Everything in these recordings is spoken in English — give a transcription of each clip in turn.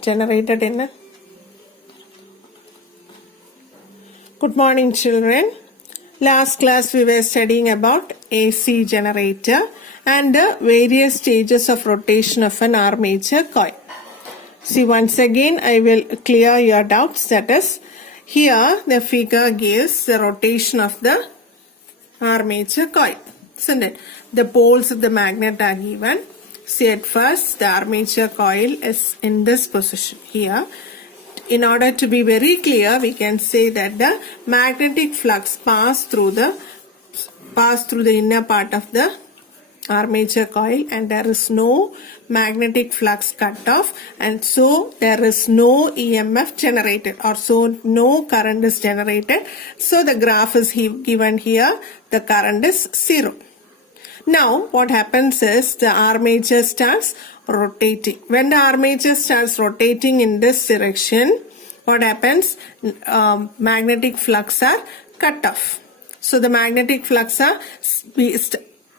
generated in a... Good morning, children. Last class we were studying about AC generator and the various stages of rotation of an armature coil. See, once again I will clear your doubts. That is, here the figure gives the rotation of the armature coil, isn't it? The poles of the magnet are given. See, at first the armature coil is in this position here. In order to be very clear, we can say that the magnetic flux pass through the inner part of the armature coil, and there is no magnetic flux cut off, and so there is no EMF generated, or so no current is generated. So the graph is given here. The current is 0. Now what happens is the armature starts rotating. When the armature starts rotating in this direction, what happens? Magnetic flux are cut off. So the magnetic flux are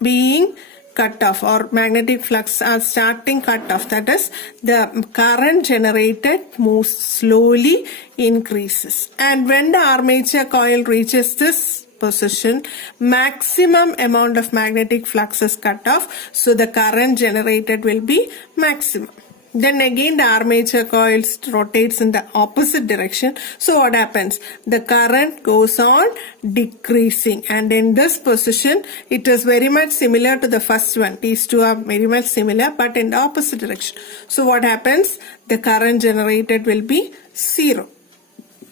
being cut off, or magnetic flux are starting cut off. That is, the current generated moves slowly, increases. And when the armature coil reaches this position, maximum amount of magnetic flux is cut off, so the current generated will be maximum. Then again the armature coil rotates in the opposite direction. So what happens? The current goes on decreasing, and in this position it is very much similar to the first one. These two are very much similar, but in the opposite direction. So what happens? The current generated will be 0.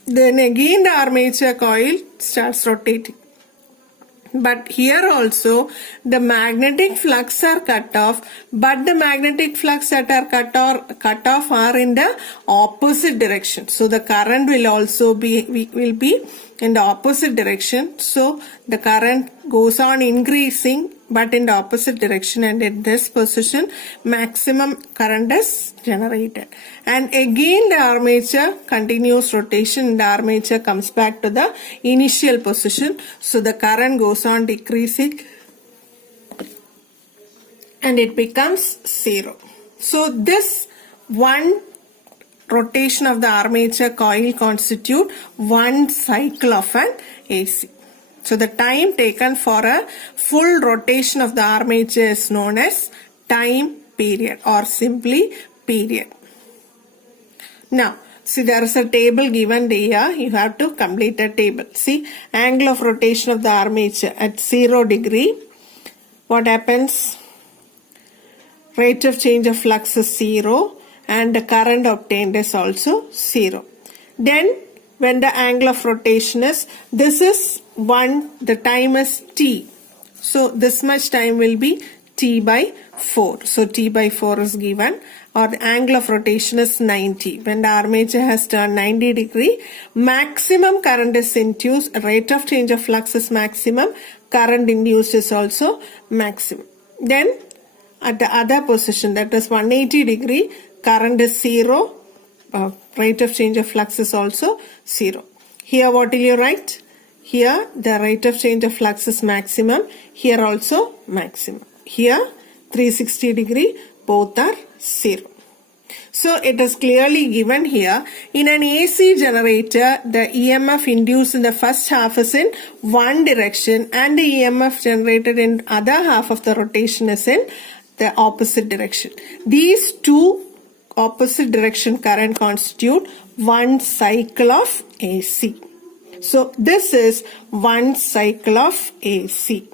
Then again the armature coil starts rotating. But here also the magnetic flux are cut off, but the magnetic flux that are cut off are in the opposite direction. So the current will also be in the opposite direction. So the current goes on increasing, but in the opposite direction, and in this position maximum current is generated. And again the armature continues rotation. The armature comes back to the initial position. So the current goes on decreasing and it becomes 0. So this one rotation of the armature coil constitute one cycle of an AC. So the time taken for a full rotation of the armature is known as time period, or simply period. Now, see, there is a table given here. You have to complete a table. See, angle of rotation of the armature at 0 degree. What happens? Rate of change of flux is 0, and the current obtained is also 0. Then when the angle of rotation is, this is 1, the time is t. So this much time will be t by 4. So t by 4 is given, or the angle of rotation is 90. When the armature has turned 90 degree, maximum current is induced, rate of change of flux is maximum, current induced is also maximum. Then at the other position, that is 180 degree, current is 0, rate of change of flux is also 0. Here what will you write? Here the rate of change of flux is maximum, here also maximum. Here 360 degree, both are 0. So it is clearly given here. In an AC generator, the EMF induced in the first half is in one direction, and the EMF generated in other half of the rotation is in the opposite direction. These two opposite direction current constitute one cycle of AC. So this is one cycle of AC.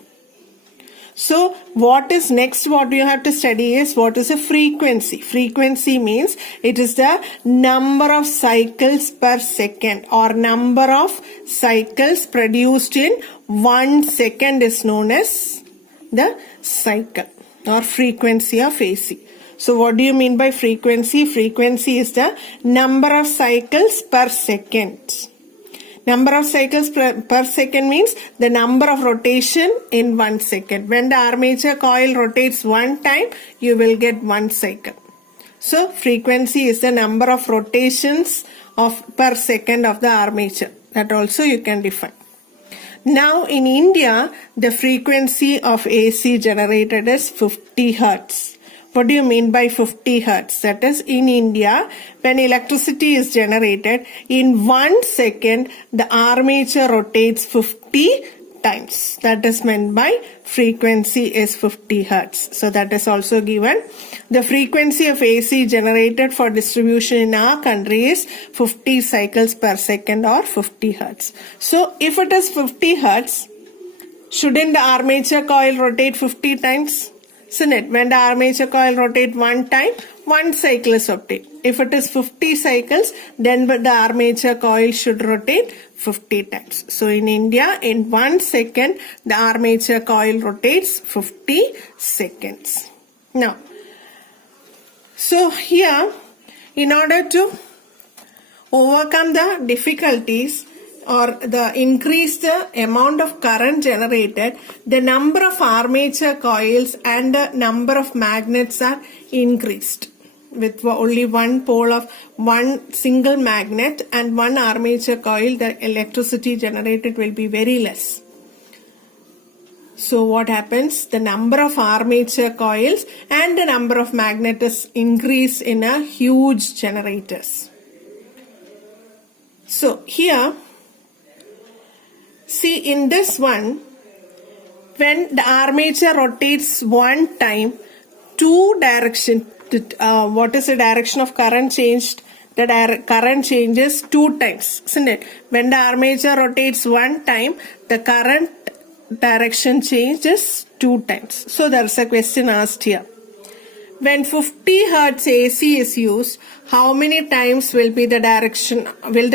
So what is next? What you have to study is what is a frequency. Frequency means it is the number of cycles per second, or number of cycles produced in 1 second is known as the cycle, or frequency of AC. So what do you mean by frequency? Frequency is the number of cycles per second. Number of cycles per second means the number of rotation in 1 second. When the armature coil rotates one time, you will get 1 cycle. So frequency is the number of rotations per second of the armature. That also you can define. Now in India, the frequency of AC generated is 50 Hertz. What do you mean by 50 hertz? That is, in India, when electricity is generated, in 1 second, the armature rotates 50 times. That is meant by frequency is 50 hertz. So that is also given. The frequency of AC generated for distribution in our country is 50 cycles per second or 50 hertz. So if it is 50 hertz, shouldn't the armature coil rotate 50 times? Isn't it? When the armature coil rotates 1 time, 1 cycle is obtained. If it is 50 cycles, then the armature coil should rotate 50 times. So in India, in 1 second, the armature coil rotates 50 seconds. Now, so here, in order to overcome the difficulties or the increase the amount of current generated, the number of armature coils and the number of magnets are increased. With only one pole of one single magnet and one armature coil, the electricity generated will be very less. So what happens? The number of armature coils and the number of magnets increase in a huge generators. So here, see in this one, when the armature rotates 1 time, 2 direction. What is the direction of current changed? The current changes 2 times, isn't it? When the armature rotates 1 time, the current direction changes 2 times. So there is a question asked here. When 50 hertz AC is used, how many times will the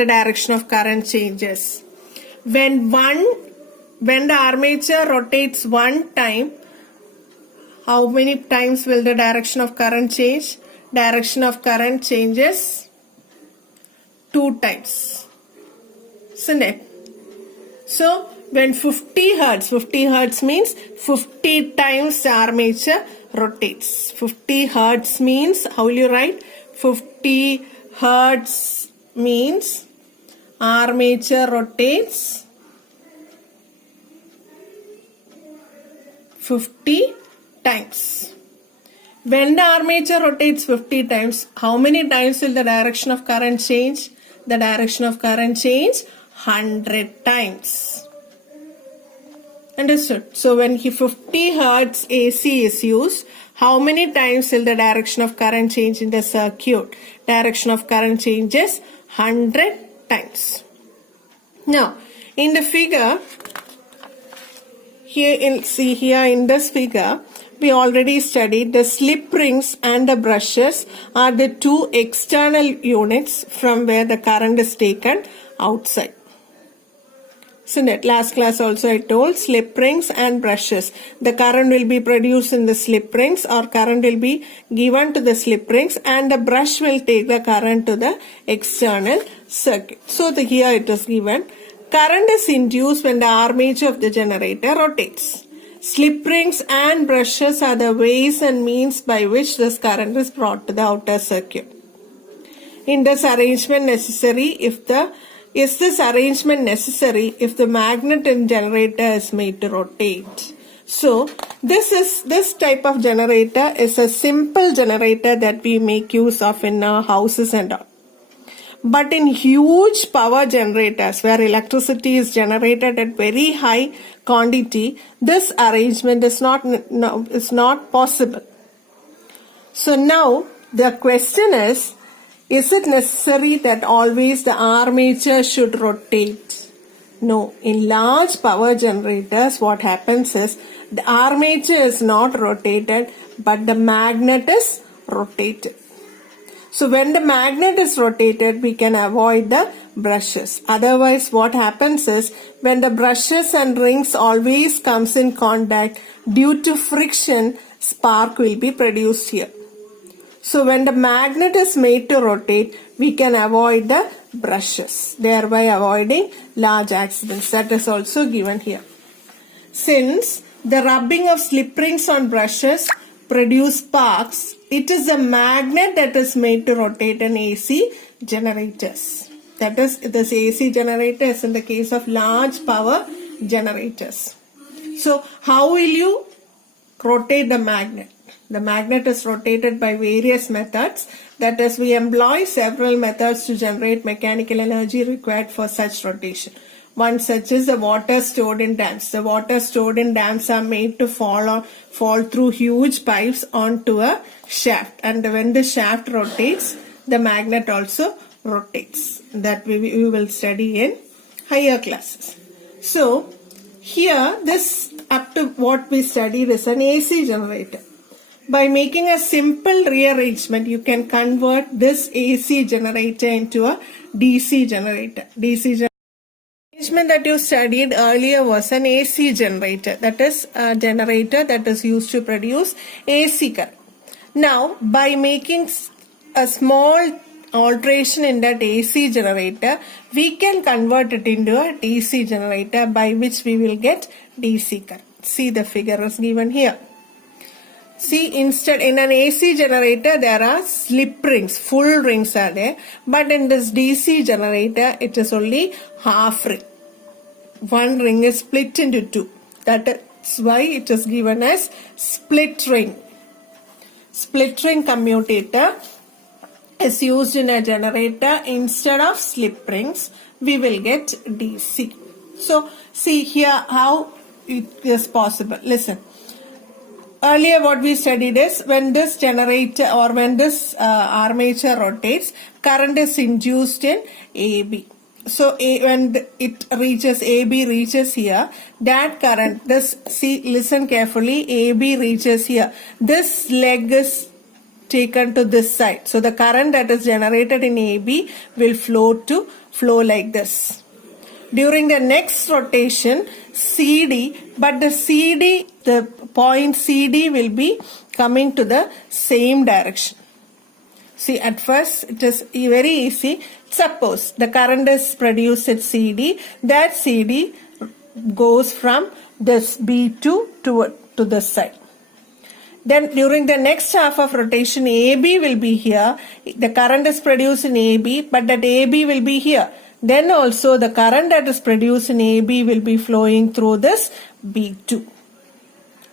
direction of current changes? When the armature rotates 1 time, how many times will the direction of current change? Direction of current changes 2 times. Isn't it? So, when 50 hertz means 50 times the armature rotates. 50 hertz means, how will you write? 50 hertz means armature rotates 50 times. When the armature rotates 50 times, how many times will the direction of current change? The direction of current change 100 times. Understood? So when 50 hertz AC is used, how many times will the direction of current change in the circuit? Direction of current changes 100 times. Now, in the figure, here in this figure, we already studied the slip rings and the brushes are the 2 external units from where the current is taken outside. So in last class also I told slip rings and brushes. The current will be produced in the slip rings or current will be given to the slip rings and the brush will take the current to the external circuit. So here it is given. Current is induced when the armature of the generator rotates. Slip rings and brushes are the ways and means by which this current is brought to the outer circuit. In this arrangement necessary if the magnet in generator is made to rotate. So this type of generator is a simple generator that we make use of in our houses and all. But in huge power generators where electricity is generated at very high quantity, this arrangement is not possible. So now the question is it necessary that always the armature should rotate? No. In large power generators, what happens is the armature is not rotated, but the magnet is rotated. So when the magnet is rotated, we can avoid the brushes. Otherwise, what happens is when the brushes and rings always comes in contact, due to friction, spark will be produced here. So when the magnet is made to rotate, we can avoid the brushes, thereby avoiding large accidents. That is also given here. Since the rubbing of slip rings on brushes produce sparks, it is the magnet that is made to rotate an AC generators. That is, this AC generator is in the case of large power generators. So how will you rotate the magnet? The magnet is rotated by various methods. That is, we employ several methods to generate mechanical energy required for such rotation. One such is the water stored in dams. The water stored in dams are made to fall through huge pipes onto a shaft. And when the shaft rotates, the magnet also rotates. That we will study in higher classes. So, here this up to what we studied is an AC generator. By making a simple rearrangement, you can convert this AC generator into a DC generator. Arrangement that you studied earlier was an AC generator. That is a generator that is used to produce AC current. Now, by making a small alteration in that AC generator, we can convert it into a DC generator by which we will get DC current. See, the figure is given here. See, instead in an AC generator there are slip rings, full rings are there, but in this DC generator it is only half ring. One ring is split into two. That is why it is given as split ring. Split ring commutator is used in a generator. Instead of slip rings, we will get DC. So, see here how it is possible. Listen. Earlier what we studied is when this generator or when this armature rotates, current is induced in AB. So when it reaches, AB reaches here, that current, listen carefully, AB reaches here. This leg is taken to this side. So the current that is generated in AB will flow like this. During the next rotation, CD, but the point CD will be coming to the same direction. See, at first it is very easy. Suppose the current is produced at CD, that CD goes from this B2 to this side. Then during the next half of rotation, AB will be here. The current is produced in AB, but that AB will be here. Then also the current that is produced in AB will be flowing through this B2.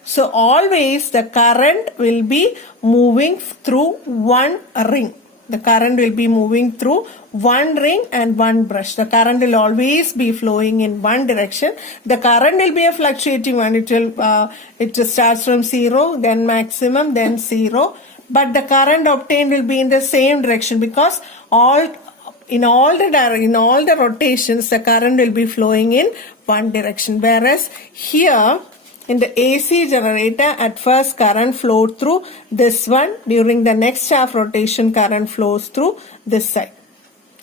So always the current will be moving through one ring. The current will be moving through one ring and one brush. The current will always be flowing in one direction. The current will be a fluctuating one. It starts from 0, then maximum, then 0. But the current obtained will be in the same direction because in all the rotations, the current will be flowing in one direction. Whereas here, in the AC generator, at first current flowed through this one. During the next half rotation, current flows through this side.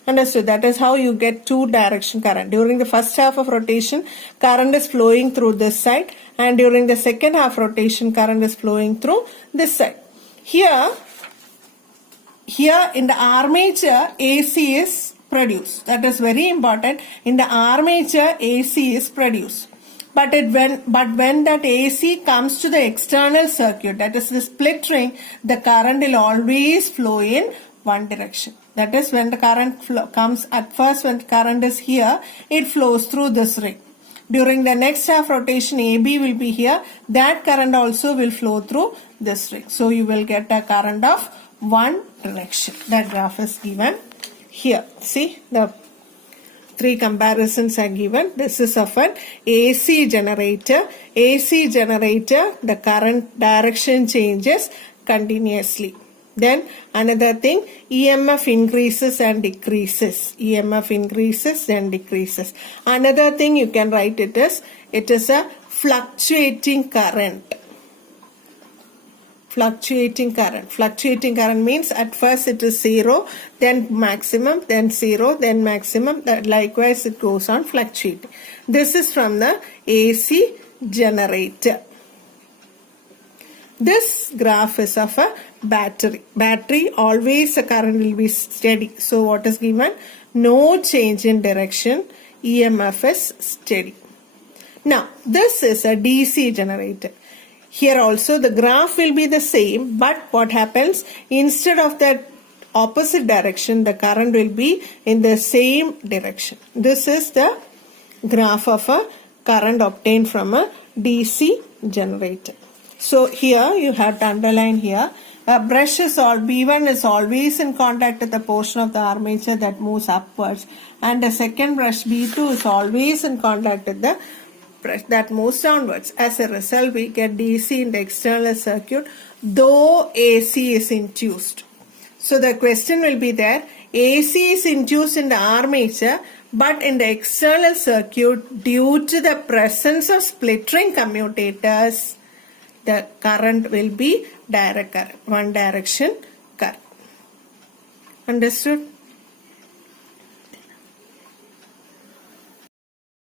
Understood? That is how you get two direction current. During the first half of rotation, current is flowing through this side. And during the second half rotation, current is flowing through this side. Here in the armature, AC is produced. That is very important. In the armature, AC is produced. But when that AC comes to the external circuit, that is the split ring, the current will always flow in one direction. That is when the current comes at first, when the current is here, it flows through this ring. During the next half rotation, AB will be here. That current also will flow through this ring. So you will get a current of one direction. That graph is given here. See, the three comparisons are given. This is of an AC generator. AC generator, the current direction changes continuously. Then another thing, EMF increases and decreases. EMF increases and decreases. Another thing you can write it is a fluctuating current. Fluctuating current. Fluctuating current means at first it is 0, then maximum, then 0, then maximum. Likewise it goes on fluctuating. This is from the AC generator. This graph is of a battery. Battery, always the current will be steady. So what is given? No change in direction. EMF is steady. Now this is a DC generator. Here also the graph will be the same, but what happens, instead of that opposite direction, the current will be in the same direction. This is the graph of a current obtained from a DC generator. So here you have to underline here. A brush is B1 is always in contact with the portion of the armature that moves upwards, and the second brush B2 is always in contact with the brush that moves downwards. As a result, we get DC in the external circuit, though AC is induced. So the question will be there, AC is induced in the armature, but in the external circuit, due to the presence of split ring commutators, the current will be direct current, one direction current. Understood?